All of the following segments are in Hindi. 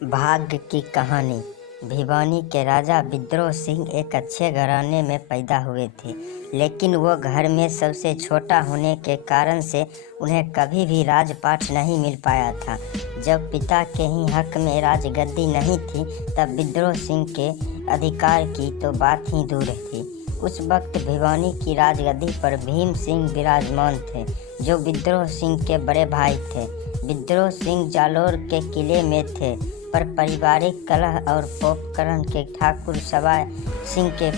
भाग्य की कहानी। भिवानी के राजा विद्रोह सिंह एक अच्छे घराने में पैदा हुए थे, लेकिन वो घर में सबसे छोटा होने के कारण से उन्हें कभी भी राजपाट नहीं मिल पाया था। जब पिता के ही हक में राजगद्दी नहीं थी, तब विद्रोह सिंह के अधिकार की तो बात ही दूर थी। उस वक्त भिवानी की राजगद्दी पर भीम सिंह विराजमान थे, जो विद्रोह सिंह के बड़े भाई थे। विद्रोह सिंह जालोर के किले में थे, पर पारिवारिक कलह और पोपकरण के ठाकुर सवाय सिंह के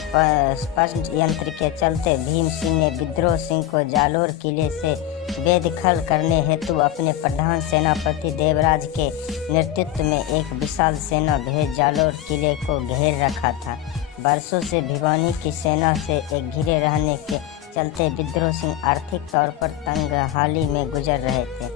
स्पष्ट यंत्र के चलते भीम सिंह ने विद्रोह सिंह को जालोर किले से बेदखल करने हेतु अपने प्रधान सेनापति देवराज के नेतृत्व में एक विशाल सेना भेज जालोर किले को घेर रखा था। बरसों से भिवानी की सेना से एक घिरे रहने के चलते विद्रोह सिंह आर्थिक तौर पर तंगहाली में गुजर रहे थे।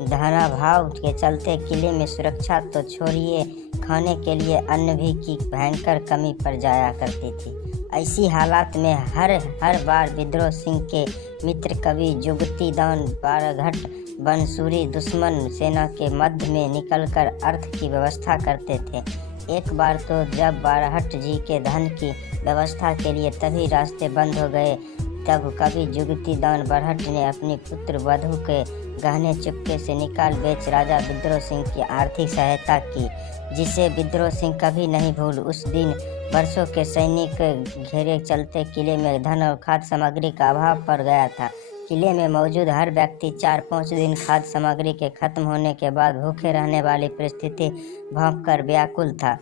धनाभाव के चलते किले में सुरक्षा तो छोड़िए, खाने के लिए अन्न भी की भयंकर कमी पड़ जाया करती थी। ऐसी हालात में हर बार विद्रोह सिंह के मित्र कवि जुगतीदान बारघट बंसूरी दुश्मन सेना के मध्य में निकलकर अर्थ की व्यवस्था करते थे। एक बार तो जब बारहट जी के धन की व्यवस्था के लिए तभी रास्ते बंद हो गए, तब कवि जुगतीदान बरहट ने अपनी पुत्र वधु के गहने चुपके से निकाल बेच राजा विद्रोह सिंह की आर्थिक सहायता की, जिसे विद्रोह सिंह कभी नहीं भूल। उस दिन बरसों के सैनिक घेरे चलते किले में धन और खाद्य सामग्री का अभाव पड़ गया था। किले में मौजूद हर व्यक्ति 4-5 दिन खाद्य सामग्री के खत्म होने के बाद भूखे रहने वाली परिस्थिति भांप व्याकुल था।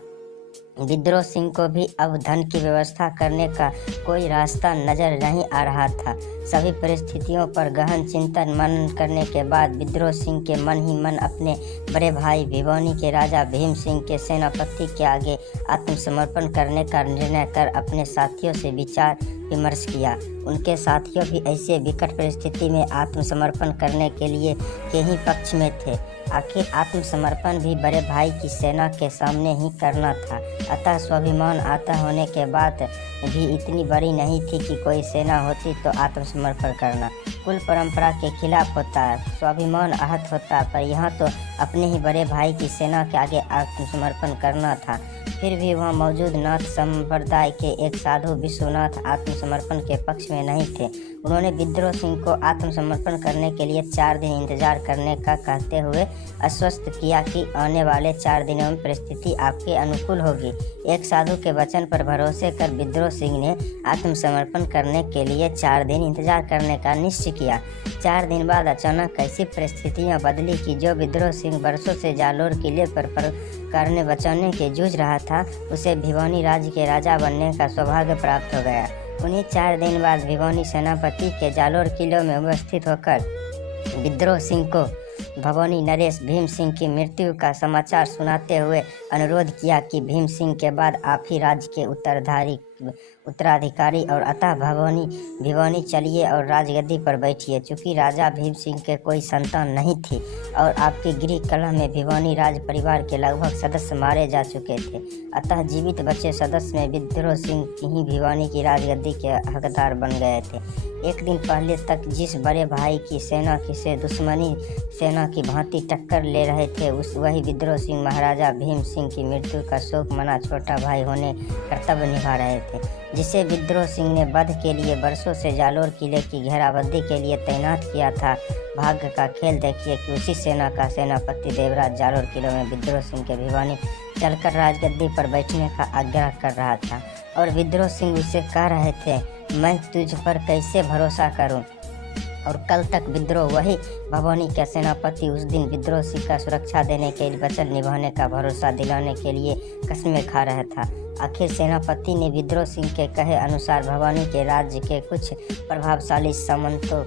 विद्रोह सिंह को भी अब धन की व्यवस्था करने का कोई रास्ता नजर नहीं आ रहा था। सभी परिस्थितियों पर गहन चिंतन मनन करने के बाद विद्रोह सिंह के मन ही मन अपने बड़े भाई भिवानी के राजा भीम सिंह के सेनापति के आगे आत्मसमर्पण करने का निर्णय कर अपने साथियों से विचार विमर्श किया। उनके साथियों भी ऐसे विकट परिस्थिति में आत्मसमर्पण करने के लिए के ही पक्ष में थे। आखिर आत्मसमर्पण भी बड़े भाई की सेना के सामने ही करना था, अतः स्वाभिमान आता होने के बाद भी इतनी बड़ी नहीं थी कि कोई सेना होती तो आत्मसमर्पण करना कुल परंपरा के खिलाफ होता, स्वाभिमान आहत होता। पर यहाँ तो अपने ही बड़े भाई की सेना के आगे आत्मसमर्पण करना था। फिर भी वहाँ मौजूद नाथ संप्रदाय के एक साधु विश्वनाथ आत्मसमर्पण के पक्ष में नहीं थे। उन्होंने विद्रोह सिंह को आत्मसमर्पण करने के लिए 4 दिन इंतजार करने का कहते हुए आश्वस्त किया कि आने वाले 4 दिनों में परिस्थिति आपके अनुकूल होगी। एक साधु के वचन पर भरोसे कर विद्रोह सिंह ने आत्मसमर्पण करने के लिए 4 दिन इंतजार करने का निश्चय किया। 4 दिन बाद अचानक ऐसी परिस्थितियां बदली कि जो विद्रोह सिंह बरसों से जालोर किले पर करने बचाने के जूझ रहा था, उसे भिवानी राज्य के राजा बनने का सौभाग्य प्राप्त हो गया। उन्हीं 4 दिन बाद भिवानी सेनापति के जालोर किले में उपस्थित होकर विद्रोह सिंह को भवानी नरेश भीम सिंह की मृत्यु का समाचार सुनाते हुए अनुरोध किया कि भीम सिंह के बाद आप ही राज्य के उत्तराधिकारी और अतः भिवानी चलिए और राजगद्दी पर बैठिए। चूँकि राजा भीम सिंह के कोई संतान नहीं थी और आपके गृह कलह में भिवानी राज परिवार के लगभग सदस्य मारे जा चुके थे, अतः जीवित बचे सदस्य में विद्रोह सिंह ही भिवानी की राजगद्दी के हकदार बन गए थे। एक दिन पहले तक जिस बड़े भाई की सेना से दुश्मनी सेना की भांति टक्कर ले रहे थे, वही विद्रोह सिंह महाराजा भीम सिंह की मृत्यु का शोक मना छोटा भाई होने कर्तव्य निभा रहे थे, जिसे विद्रोह सिंह ने वध के लिए बरसों से जालोर किले की घेराबंदी के लिए तैनात किया था। भाग्य का खेल देखिए कि उसी सेना का सेनापति देवराज जालोर किले में विद्रोह सिंह के भिवानी चलकर राजगद्दी पर बैठने का आग्रह कर रहा था और विद्रोह सिंह उसे कह रहे थे, मैं तुझ पर कैसे भरोसा करूं। और कल तक विद्रोह वही भवानी का सेनापति उस दिन विद्रोह सिंह का सुरक्षा देने के लिए वचन निभाने का भरोसा दिलाने के लिए कस्में खा रहा था। आखिर सेनापति ने विद्रोह सिंह के कहे अनुसार भवानी के राज्य के कुछ प्रभावशाली सामंतों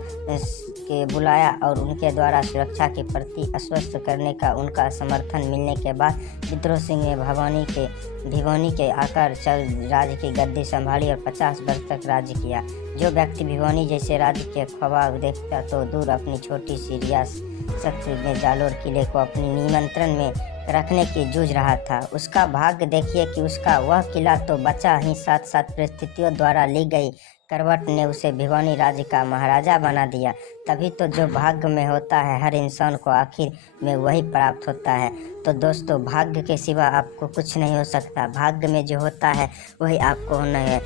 के बुलाया और उनके द्वारा सुरक्षा के प्रति आश्वस्त करने का उनका समर्थन मिलने के बाद विद्रोह सिंह ने भिवानी के आकर राज्य की गद्दी संभाली और 50 वर्ष तक राज्य किया। जो व्यक्ति भिवानी जैसे राज्य के ख्वाब देखता तो दूर अपनी छोटी सी रियासत में जालोर किले को अपनी नियंत्रण में रखने की जूझ रहा था। उसका भाग्य देखिए कि उसका वह किला तो बचा ही, साथ साथ परिस्थितियों द्वारा ली गई करवट ने उसे भिवानी राज्य का महाराजा बना दिया। तभी तो जो भाग्य में होता है हर इंसान को आखिर में वही प्राप्त होता है। तो दोस्तों, भाग्य के सिवा आपको कुछ नहीं हो सकता। भाग्य में जो होता है वही आपको होना है।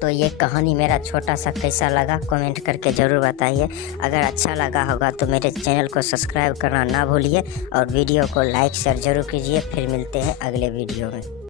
तो ये कहानी मेरा छोटा सा कैसा लगा कमेंट करके ज़रूर बताइए। अगर अच्छा लगा होगा तो मेरे चैनल को सब्सक्राइब करना ना भूलिए और वीडियो को लाइक शेयर ज़रूर कीजिए। फिर मिलते हैं अगले वीडियो में।